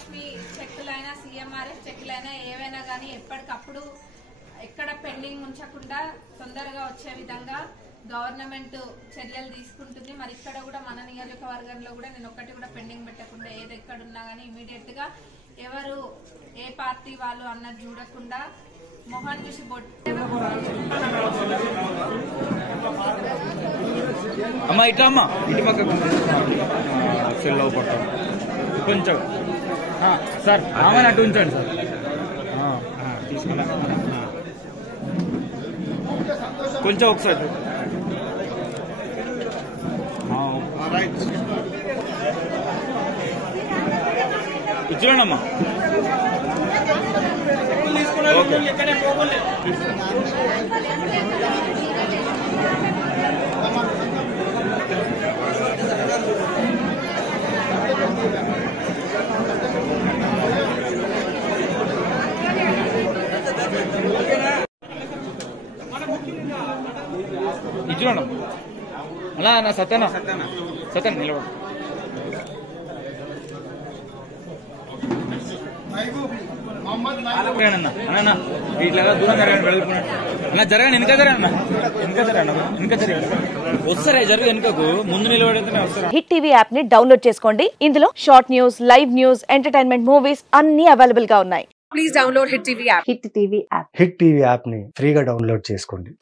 Mahalakshmi చెక్కులైనా CMRF చెక్కులైనా ఏవైనా కానీ ఎప్పటికప్పుడు ఎక్కడ పెండింగ్ ఉంచకుండా తొందరగా వచ్చే విధంగా గవర్నమెంట్ చర్యలు తీసుకుంటుంది. మరి ఇక్కడ కూడా మన నియోజకవర్గంలో కూడా నేను ఒక్కటి కూడా పెండింగ్ పెట్టకుండా ఏది ఎక్కడున్నా కానీ ఇమీడియట్ గా ఎవరు ఏ పార్టీ వాళ్ళు అన్నది చూడకుండా మొహన్ చూసి అమ్మా ఇట్లా అమ్మా ఇటు పక్క కొంచెం సార్ ఆమె అటు ఉంచండి సార్ తీసుకున్నా కొంచెం ఒకసారి ఇచ్చుకోండమ్మా ఇచ్చుకోండి అలా నా సత్యనా సత్యన్ నిలబడు అన్న ఇట్లా దూరం జరగండి వెళ్తున్నాడు అన్న జరగండి వెనక జరగండి వస్తారా జరుగు వెనుకకు ముందు నిలబడితేనే వస్తారా. హిట్ టీవీ యాప్ ని డౌన్లోడ్ చేసుకోండి. ఇందులో short news, live news, entertainment movies అన్ని అవైలబుల్ గా ఉన్నాయి. Please download hit TV app. Hit TV app ని ఫ్రీగా డౌన్లోడ్ చేసుకోండి.